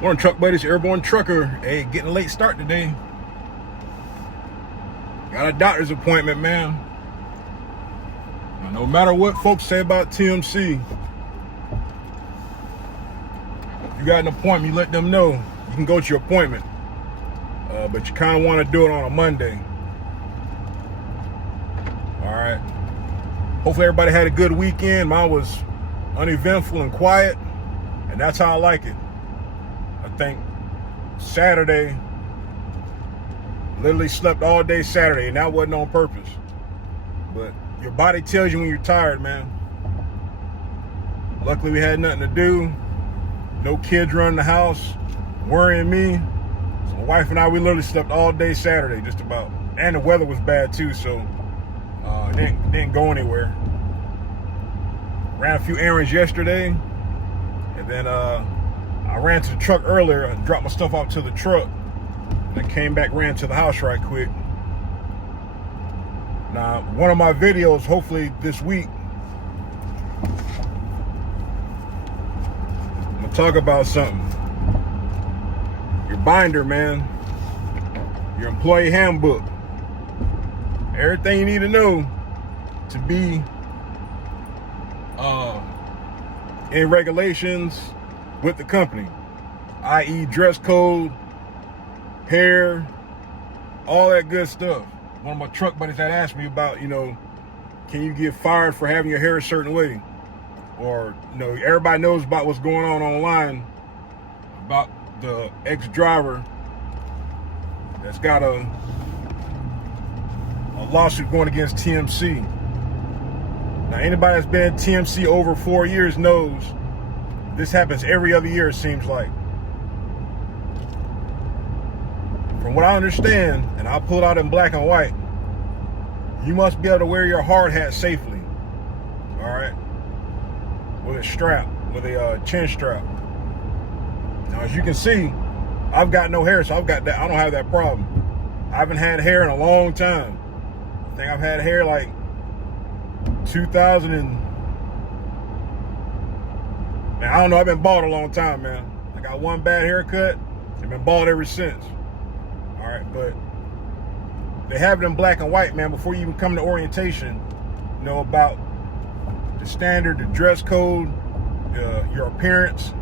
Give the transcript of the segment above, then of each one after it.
Morning, truck buddies, airborne trucker. Hey, getting a late start today. Got a doctor's appointment, man. Now, no matter what folks say about TMC, if you got an appointment, you let them know you can go to your appointment. But you kind of want to do it on a Monday. All right. Hopefully everybody had a good weekend. Mine was uneventful and quiet, and that's how I like it. I think Saturday, literally slept all day Saturday, and that wasn't on purpose. But your body tells you when you're tired, man. Luckily, we had nothing to do. No kids running the house, worrying me. So my wife and I, we literally slept all day Saturday, just about. And the weather was bad too, so didn't go anywhere. Ran a few errands yesterday, and then I ran to the truck earlier and dropped my stuff off to the truck. And then came back, ran to the house right quick. Now, one of my videos, hopefully this week, I'm gonna talk about something. Your binder, man. Your employee handbook. Everything you need to know to be in regulations with the company, i.e. dress code, hair, all that good stuff. One of my truck buddies had asked me about, can you get fired for having your hair a certain way? Or, everybody knows about what's going on online about the ex-driver that's got a lawsuit going against TMC. Now, anybody that's been at TMC over 4 years knows this happens every other year, it seems like. From what I understand, and I'll pull it out in black and white, you must be able to wear your hard hat safely, all right? With a strap, with a chin strap. Now, as you can see, I've got no hair, so I don't have that problem. I haven't had hair in a long time. I think I've had hair like 2000 and, man, I don't know, I've been bald a long time, man. I got one bad haircut and been bald ever since. All right, but they have it in black and white, man, before you even come to orientation, about the standard, the dress code, your appearance,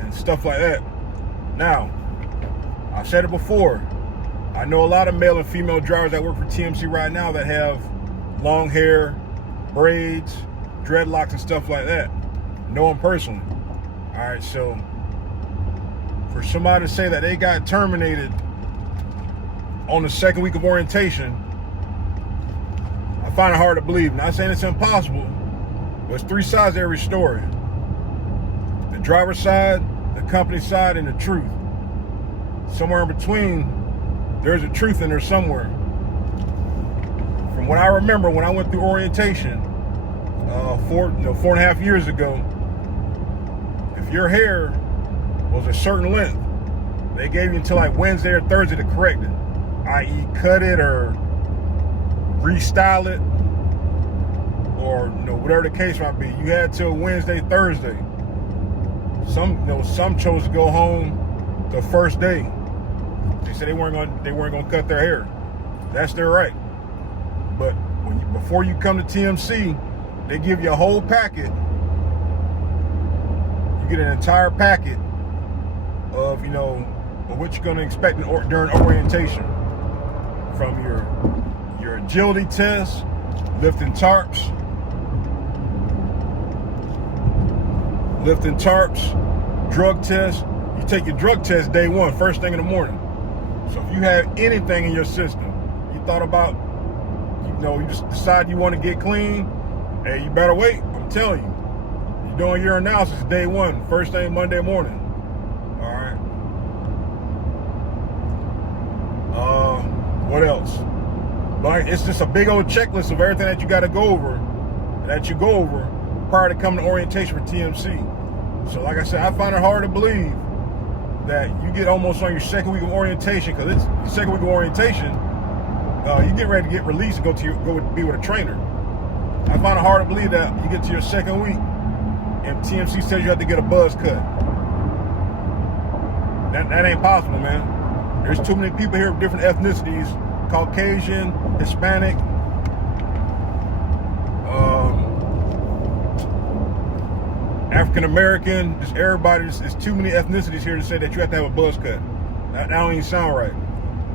and stuff like that. Now, I've said it before, I know a lot of male and female drivers that work for TMC right now that have long hair, braids, dreadlocks, and stuff like that. Know them personally. All right, so for somebody to say that they got terminated on the second week of orientation, I find it hard to believe. Not saying it's impossible, but it's three sides to every story. The driver's side, the company side, and the truth. Somewhere in between, there's a truth in there somewhere. From what I remember when I went through orientation 4.5 years ago, if your hair was a certain length, they gave you until like Wednesday or Thursday to correct it, i.e. cut it or restyle it, or whatever the case might be. You had till Wednesday, Thursday. Some chose to go home the first day. They said they weren't gonna cut their hair. That's their right. But before you come to TMC, they give you a whole packet. You get an entire packet of what you're gonna expect during orientation. From your agility test, lifting tarps, drug test. You take your drug test day one, first thing in the morning. So if you have anything in your system, you thought about, you just decide you want to get clean, hey, you better wait. I'm telling you. You're doing your analysis day one, first thing Monday morning. All right. What else? Like, it's just a big old checklist of everything that you got to go over, prior to coming to orientation for TMC. So like I said, I find it hard to believe that you get almost on your second week of orientation, because it's your second week of orientation, you get ready to get released and go be with a trainer. I find it hard to believe that you get to your second week and TMC says you have to get a buzz cut. That ain't possible, man. There's too many people here of different ethnicities: Caucasian, Hispanic, African American. Just everybody. There's too many ethnicities here to say that you have to have a buzz cut. That don't even sound right.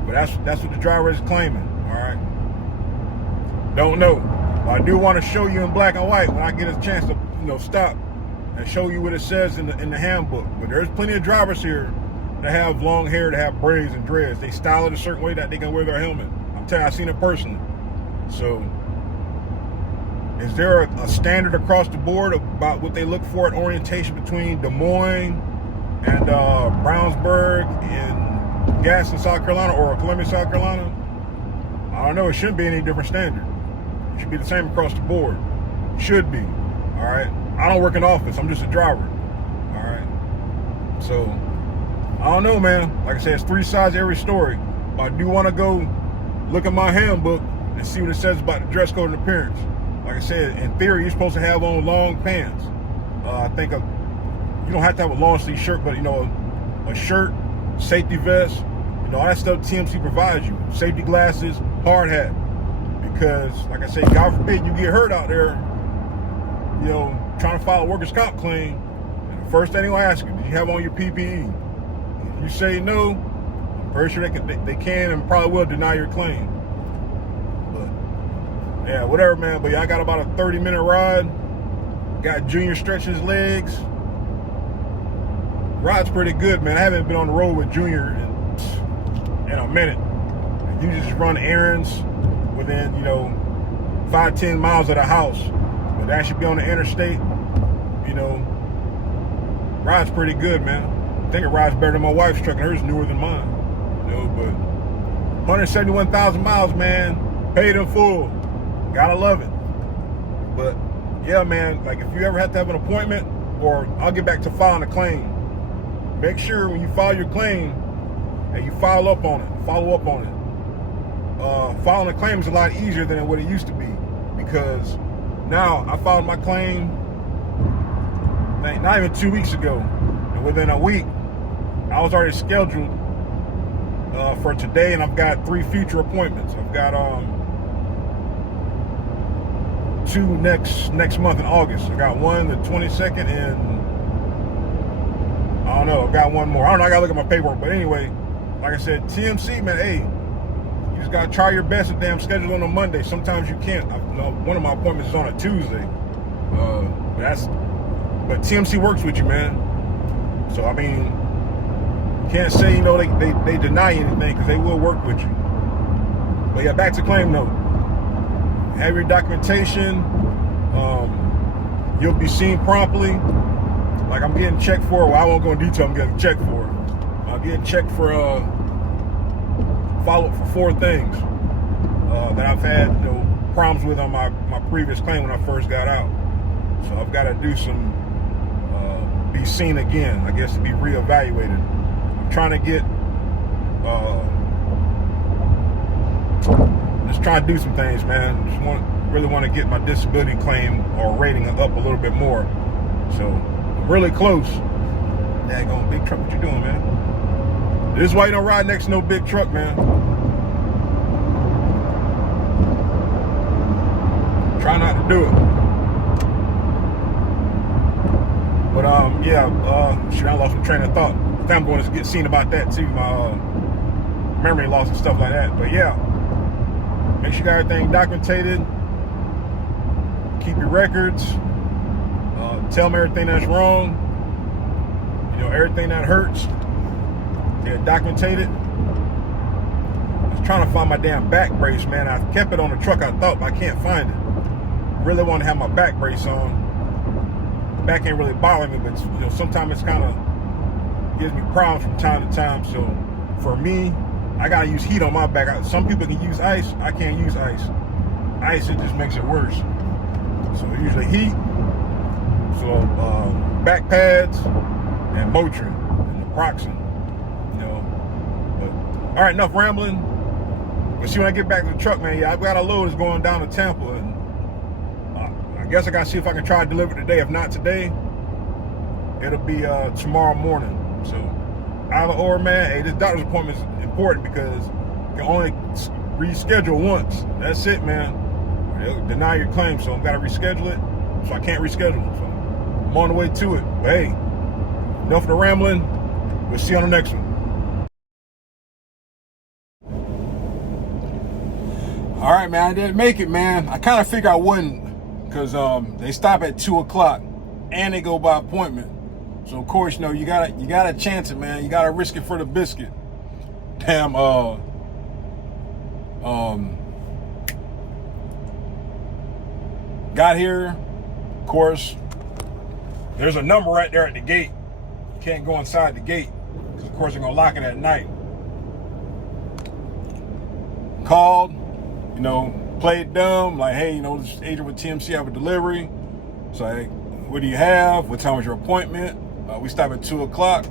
But that's what the driver is claiming. All right. Don't know. But I do want to show you in black and white when I get a chance to, stop and show you what it says in the handbook. But there's plenty of drivers here that have long hair, that have braids and dreads. They style it a certain way that they can wear their helmet. I'm telling you, I've seen it personally. So, is there a standard across the board about what they look for at orientation between Des Moines and Brownsburg and Gaston, South Carolina, or Columbia, South Carolina? I don't know. It shouldn't be any different standard. It should be the same across the board. Should be. All right. I don't work in office. I'm just a driver. All right. So, I don't know, man. Like I said, it's three sides to every story. But I do want to go look at my handbook and see what it says about the dress code and appearance. Like I said, in theory, you're supposed to have on long pants. I think you don't have to have a long sleeve shirt, but a shirt, safety vest, all that stuff TMC provides you. Safety glasses, hard hat. Because, like I said, God forbid you get hurt out there, trying to file a workers' comp claim. And the first thing they're gonna ask you, did you have on your PPE? If you say no, I'm pretty sure they can and probably will deny your claim. But yeah, whatever, man. But yeah, I got about a 30-minute ride. Got Junior stretching his legs. Ride's pretty good, man. I haven't been on the road with Junior in a minute. You just run errands within, 5-10 miles of the house. But to actually be on the interstate, ride's pretty good, man. I think it rides better than my wife's truck, and hers newer than mine. But 171,000 miles, man. Paid in full. Gotta love it. But yeah, man, like if you ever have to have an appointment, or I'll get back to filing a claim. Make sure when you file your claim that you follow up on it. Filing a claim is a lot easier than what it used to be, because now I filed my claim not even 2 weeks ago, and within a week I was already scheduled for today, and I've got 3 future appointments. I've got 2 next month in August. I got one the 22nd, and I don't know, I've got one more. I don't know, I gotta look at my paperwork. But anyway, like I said, TMC, man, hey, you just gotta try your best to damn schedule on a Monday. Sometimes you can't. One of my appointments is on a Tuesday. But TMC works with you, man. So I mean, you can't say they deny anything, because they will work with you. But yeah, back to claim note. Have your documentation. You'll be seen promptly. Like I'm getting checked for. Well, I won't go in detail. I'm getting checked for. I'm getting checked for follow-up for 4 things that I've had problems with on my previous claim when I first got out. So I've got to do some be seen again, I guess, to be reevaluated. I'm trying to get just trying to do some things, man. Really want to get my disability claim or rating up a little bit more. So I'm really close. Daggone big truck, what you doing, man? This is why you don't ride next to no big truck, man. Try not to do it. But shit, I lost my train of thought. I think I'm going to get seen about that too. My memory loss and stuff like that. But yeah, make sure you got everything documented. Keep your records. Tell them everything that's wrong. Everything that hurts. Yeah, documented. I was trying to find my damn back brace, man. I kept it on the truck, I thought, but I can't find it. Really want to have my back brace on. Back ain't really bothering me, but sometimes it's kind of gives me problems from time to time. So for me, I gotta use heat on my back. Some people can use ice. I can't use ice. Ice, it just makes it worse. So usually heat, so back pads, and Motrin and Naproxen. But all right, enough rambling. But see, when I get back to the truck, man, yeah, I've got a load that's going down to Tampa, and I guess I gotta see if I can try to deliver today. If not today, it'll be tomorrow morning. So either or, man, hey, this doctor's appointment is important because you can only reschedule once. That's it, man. They'll deny your claim, so I've got to reschedule it. So I can't reschedule it. So I'm on the way to it. But hey, enough of the rambling. We'll see you on the next one. All right, man, I didn't make it, man. I kind of figured I wouldn't because they stop at 2 o'clock and they go by appointment. So of course, you know, you gotta chance it, man. You gotta risk it for the biscuit. Damn, got here, of course, there's a number right there at the gate. You can't go inside the gate because of course they're gonna lock it at night. Called, you know, played dumb, like, hey, you know, this agent with TMC have a delivery. So, hey, what do you have? What time was your appointment? We stopped at 2 o'clock,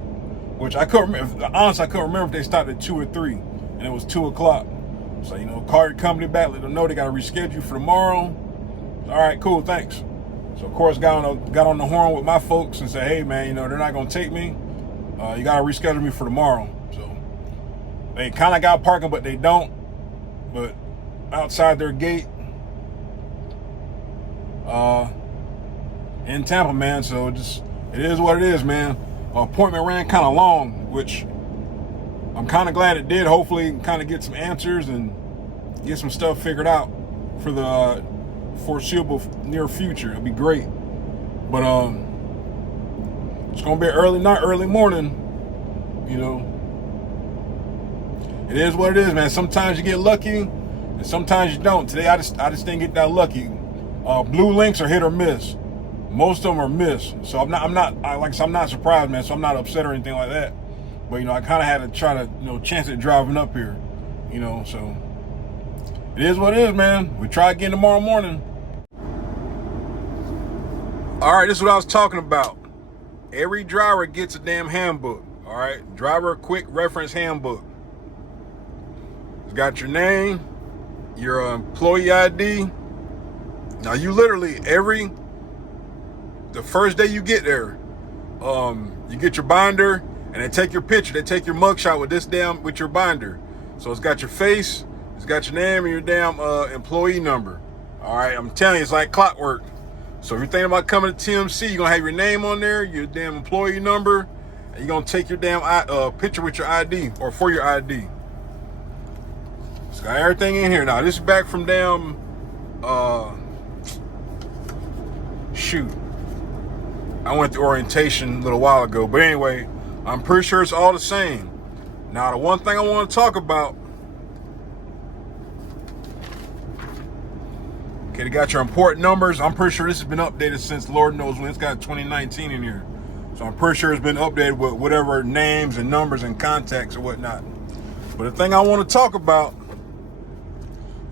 which I couldn't remember. Honestly, I couldn't remember if they stopped at 2 or 3, and it was 2 o'clock. So, you know, call your company back, let them know they got to reschedule for tomorrow. All right, cool, thanks. So, of course, got on the horn with my folks and said, hey, man, you know, they're not going to take me. You got to reschedule me for tomorrow. So, they kind of got parking, but they don't. But outside their gate in Tampa, man, so it is what it is, man. Appointment ran kind of long, which I'm kind of glad it did. Hopefully kind of get some answers and get some stuff figured out for the foreseeable near future. It'd be great. But it's gonna be early night, early morning, you know. It is what it is, man. Sometimes you get lucky and sometimes you don't. Today I just didn't get that lucky. Blue links are hit or miss. Most of them are miss. So I'm not surprised, man. So I'm not upset or anything like that. But you know, I kind of had to try to, you know, chance it driving up here. You know, so it is what it is, man. We try again tomorrow morning. All right, this is what I was talking about. Every driver gets a damn handbook. All right, driver quick reference handbook. It's got your name, your employee ID. Now you literally the first day you get there, you get your binder and they take your picture. They take your mugshot with your binder. So it's got your face, it's got your name and your damn employee number. All right, I'm telling you, it's like clockwork. So if you're thinking about coming to TMC, you're gonna have your name on there, your damn employee number, and you're gonna take your damn picture with your ID or for your ID. It's got everything in here. Now this is back from damn shoot. I went to orientation a little while ago, but anyway, I'm pretty sure it's all the same. Now, the one thing I want to talk about, okay, they got your important numbers. I'm pretty sure this has been updated since Lord knows when. It's got 2019 in here. So I'm pretty sure it's been updated with whatever names and numbers and contacts or whatnot. But the thing I want to talk about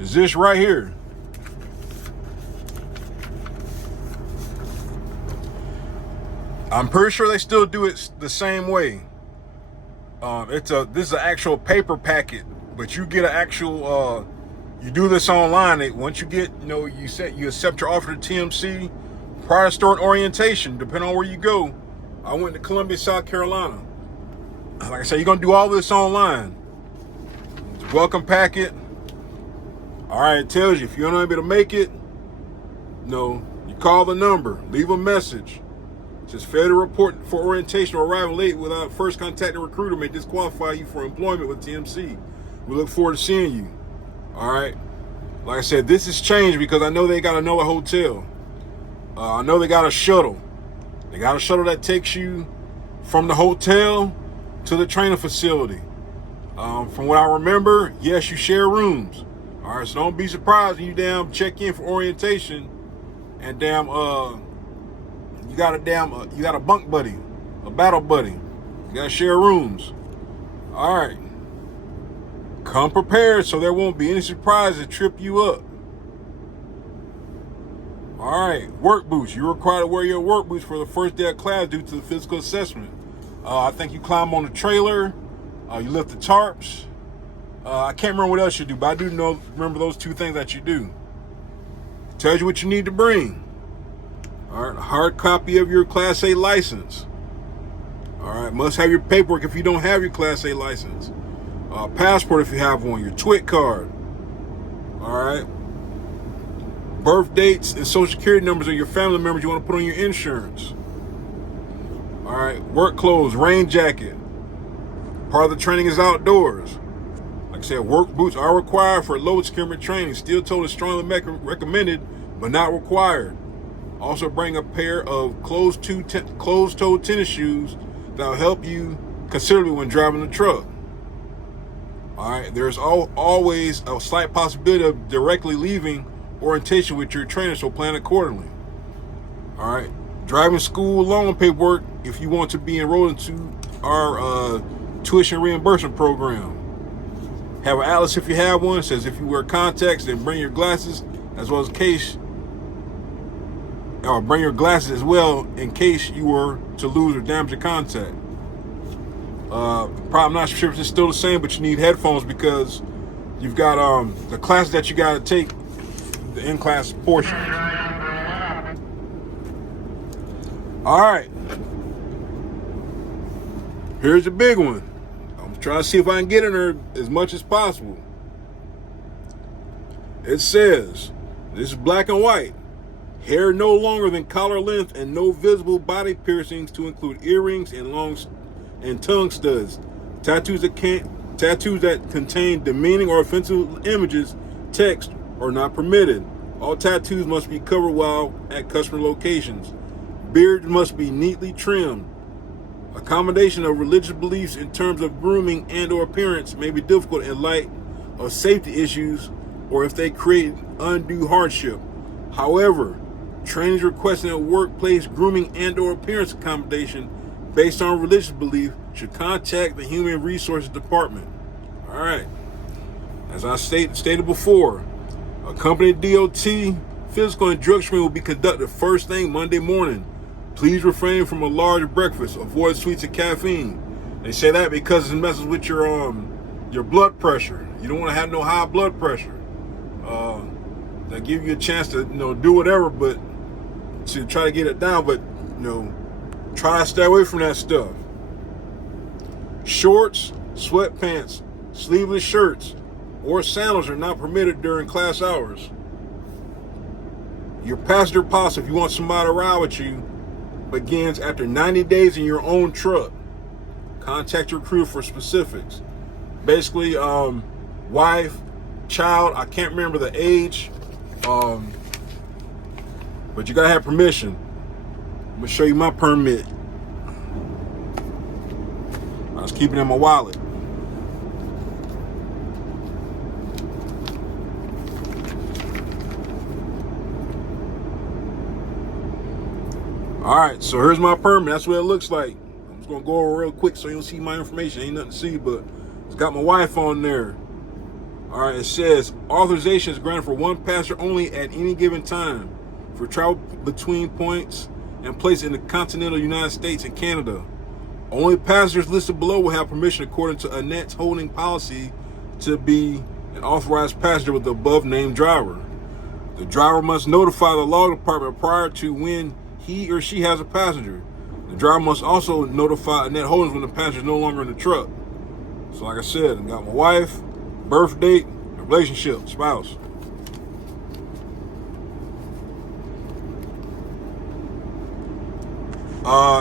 is this right here. I'm pretty sure they still do it the same way. This is an actual paper packet, but you get an actual. You do this online. Once you get, you know, you accept your offer to TMC prior to starting orientation, depending on where you go. I went to Columbia, South Carolina. Like I said, you're gonna do all this online. It's a welcome packet. All right, it tells you if you're not able to make it, you call the number, leave a message. Says failure to report for orientation or arriving late without first contacting a recruiter may disqualify you for employment with TMC. We look forward to seeing you. All right. Like I said, this has changed because I know they got another hotel. I know they got a shuttle. They got a shuttle that takes you from the hotel to the training facility. From what I remember, yes, you share rooms. All right, so don't be surprised when you damn check in for orientation and damn you got a bunk buddy, a battle buddy. You gotta share rooms. All right. Come prepared so there won't be any surprises to trip you up. All right. Work boots. You're required to wear your work boots for the first day of class due to the physical assessment. I think you climb on the trailer. You lift the tarps. I can't remember what else you do, but I do remember those two things that you do. Tells you what you need to bring. All right, a hard copy of your Class A license. All right, must have your paperwork if you don't have your Class A license. Passport if you have one, your TWIC card. All right. Birth dates and social security numbers of your family members you want to put on your insurance. All right. Work clothes, rain jacket. Part of the training is outdoors. Like I said, work boots are required for load securement training. Steel toe is strongly recommended, but not required. Also bring a pair of closed-toe tennis shoes that will help you considerably when driving the truck. All right, there's always a slight possibility of directly leaving orientation with your trainer, so plan accordingly. All right, driving school loan paperwork if you want to be enrolled into our tuition reimbursement program. Have an atlas if you have one. It says if you wear contacts, then bring your glasses as well as case. Or bring your glasses as well in case you were to lose or damage your contact. Probably not sure if it's still the same, but you need headphones because you've got the classes that you got to take, the in-class portion. All right, here's the big one. I'm trying to see if I can get in there as much as possible. It says, this is black and white. Hair no longer than collar length and no visible body piercings to include earrings and tongue studs. Tattoos that contain demeaning or offensive images, text are not permitted. All tattoos must be covered while at customer locations. Beards must be neatly trimmed. Accommodation of religious beliefs in terms of grooming and or appearance may be difficult in light of safety issues or if they create undue hardship. However, trainers requesting a workplace grooming and or appearance accommodation based on religious belief should contact the Human Resources Department. All right. As I stated before, a company DOT physical and drug screen will be conducted first thing Monday morning. Please refrain from a large breakfast. Avoid sweets and caffeine. They say that because it messes with your blood pressure. You don't want to have no high blood pressure. They give you a chance to do whatever, but to try to get it down. But try to stay away from that stuff. Shorts, sweatpants, sleeveless shirts, or sandals are not permitted during class hours. Your passenger policy, if you want somebody to ride with you, begins after 90 days in your own truck. Contact your crew for specifics. Basically, wife, child, I can't remember the age, but you gotta have permission. I'm gonna show you my permit. I was keeping it in my wallet. All right, so here's my permit. That's what it looks like. I'm just gonna go over real quick so you don't see my information. Ain't nothing to see, but it's got my wife on there. All right, it says authorization is granted for one passenger only at any given time for travel between points and places in the continental United States and Canada. Only passengers listed below will have permission according to Annette's holding policy to be an authorized passenger with the above named driver. The driver must notify the law department prior to when he or she has a passenger. The driver must also notify Annette Holdings when the passenger is no longer in the truck. So like I said, I got my wife, birth date, relationship, spouse.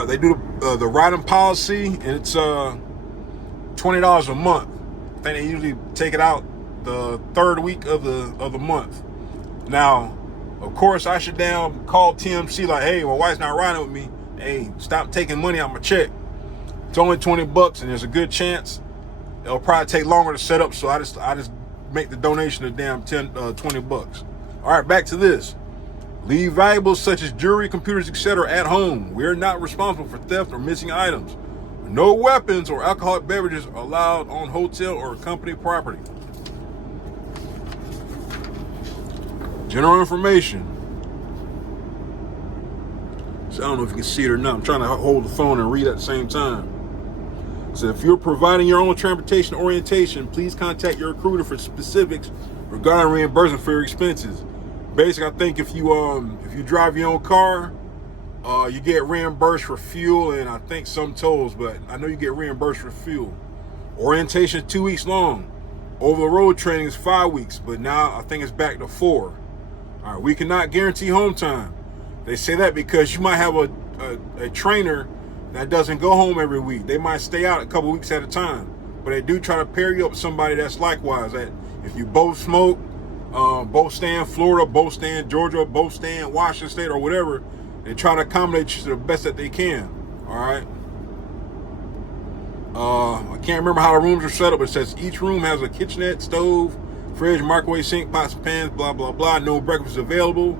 They do the riding policy, and it's $20 a month. I think they usually take it out the third week of the month. Now, of course, I should call TMC like, hey, my wife's not riding with me. Hey, stop taking money out my check. It's only $20, and there's a good chance it'll probably take longer to set up. So I just make the donation of $20. All right, back to this. Leave valuables such as jewelry, computers, etc. at home. We are not responsible for theft or missing items. No weapons or alcoholic beverages are allowed on hotel or company property. General information. So I don't know if you can see it or not. I'm trying to hold the phone and read at the same time. So if you're providing your own transportation orientation, please contact your recruiter for specifics regarding reimbursement for your expenses. Basically, I think if you drive your own car, You get reimbursed for fuel and I think some tolls, but I know you get reimbursed for fuel. Orientation is 2 weeks long. Over the road training is 5 weeks, but now I think it's back to 4. All right, we cannot guarantee home time. They say that because you might have a trainer that doesn't go home every week. They might stay out a couple weeks at a time, but they do try to pair you up with somebody that's likewise. That if you both smoke, both stay in Florida, both stay in Georgia, both stay in Washington State or whatever, they try to accommodate you to the best that they can. All right. I can't remember how the rooms are set up, but it says each room has a kitchenette, stove, fridge, microwave, sink, pots, pans, blah, blah, blah. No breakfast available.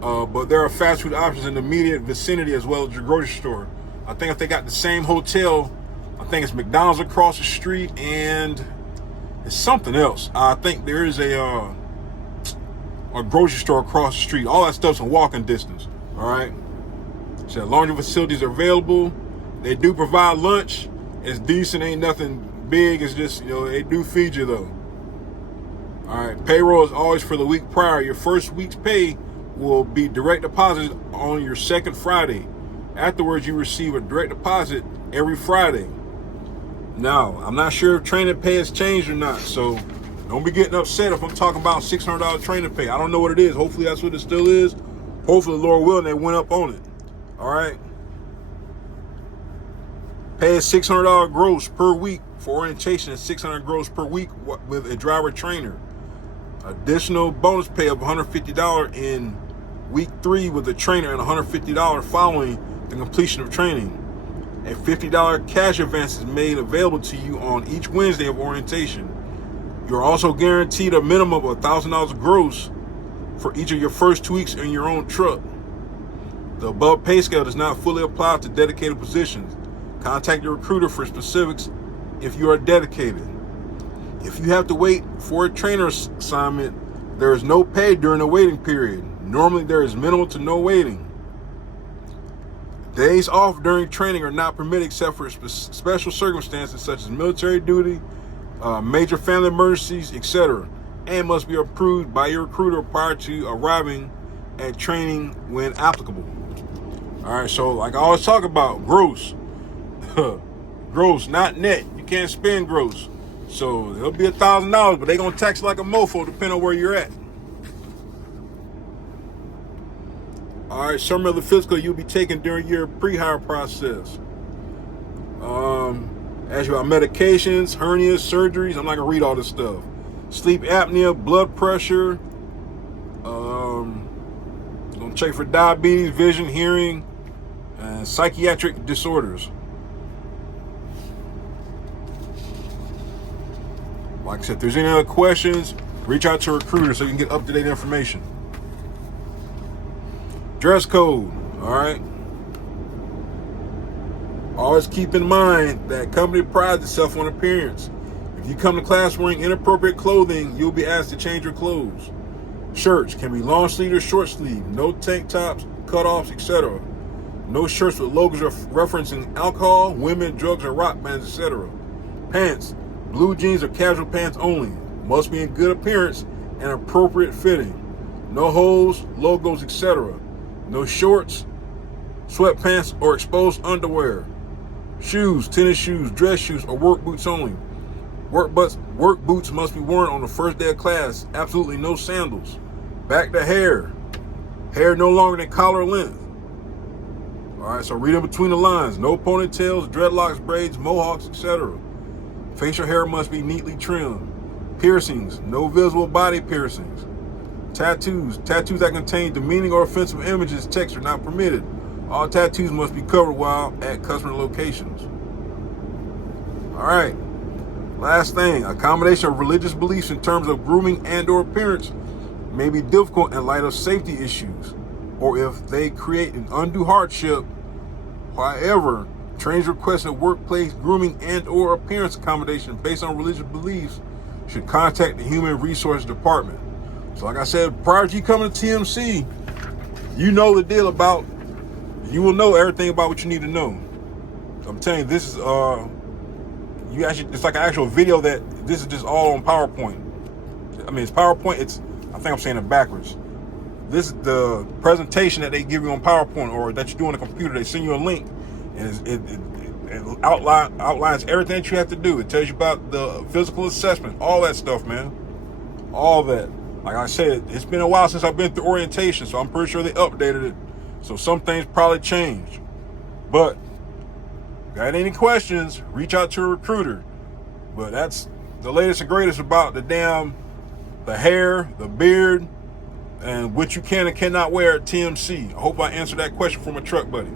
But there are fast food options in the immediate vicinity as well as your grocery store. I think if they got the same hotel, I think it's McDonald's across the street and it's something else. I think there is a grocery store across the street. All that stuff's in walking distance. All right. So laundry facilities are available. They do provide lunch. It's decent, ain't nothing big. It's just, they do feed you though. All right. Payroll is always for the week prior. Your first week's pay will be direct deposited on your second Friday. Afterwards, you receive a direct deposit every Friday. Now, I'm not sure if training pay has changed or not, so don't be getting upset if I'm talking about $600 training pay. I don't know what it is. Hopefully, that's what it still is. Hopefully, Lord willing, they went up on it. All right. Pay is $600 gross per week for orientation and $600 gross per week with a driver trainer. Additional bonus pay of $150 in week 3 with a trainer and $150 following the completion of training. A $50 cash advance is made available to you on each Wednesday of orientation. You're also guaranteed a minimum of $1,000 gross for each of your first 2 weeks in your own truck. The above pay scale does not fully apply to dedicated positions. Contact your recruiter for specifics if you are dedicated. If you have to wait for a trainer assignment, there is no pay during the waiting period. Normally, there is minimal to no waiting. Days off during training are not permitted except for special circumstances such as military duty, major family emergencies, etc., and must be approved by your recruiter prior to arriving at training when applicable. All right, so like I always talk about, gross. Gross, not net. You can't spend gross. So it'll be $1,000, but they're going to tax like a mofo depending on where you're at. All right, some of the physical you'll be taking during your pre-hire process. Ask you about medications, hernias, surgeries. I'm not going to read all this stuff. Sleep apnea, blood pressure. Going to check for diabetes, vision, hearing, and psychiatric disorders. Like I said, if there's any other questions, reach out to a recruiter so you can get up-to-date information. Dress code, all right? Always keep in mind that company prides itself on appearance. If you come to class wearing inappropriate clothing, you'll be asked to change your clothes. Shirts can be long sleeve or short sleeve. No tank tops, cutoffs, etc. No shirts with logos referencing alcohol, women, drugs, or rock bands, etc. Pants, blue jeans or casual pants only. Must be in good appearance and appropriate fitting. No holes, logos, etc. No shorts, sweatpants, or exposed underwear. Shoes, tennis shoes, dress shoes, or work boots only. Work boots must be worn on the first day of class. Absolutely no sandals. Back to hair. Hair no longer than collar length. All right, so read in between the lines. No ponytails, dreadlocks, braids, mohawks, etc. Facial hair must be neatly trimmed. Piercings, no visible body piercings. Tattoos that contain demeaning or offensive images, text are not permitted. All tattoos must be covered while at customer locations. All right. Last thing, accommodation of religious beliefs in terms of grooming and or appearance may be difficult in light of safety issues or if they create an undue hardship. However, trainers requesting workplace grooming and or appearance accommodation based on religious beliefs should contact the Human Resources Department. So like I said, prior to you coming to TMC, you know the deal about, you will know everything about what you need to know. I'm telling you, this is, it's like an actual video that this is just all on PowerPoint. I mean, it's PowerPoint, I think I'm saying it backwards. the presentation that they give you on PowerPoint or that you do on the computer, they send you a link, and it outlines everything that you have to do. It tells you about the physical assessment, all that stuff, man. All that. Like I said, it's been a while since I've been through orientation, so I'm pretty sure they updated it. So some things probably changed. But got any questions, reach out to a recruiter. But that's the latest and greatest about the hair, the beard, and what you can and cannot wear at TMC. I hope I answered that question from a truck buddy.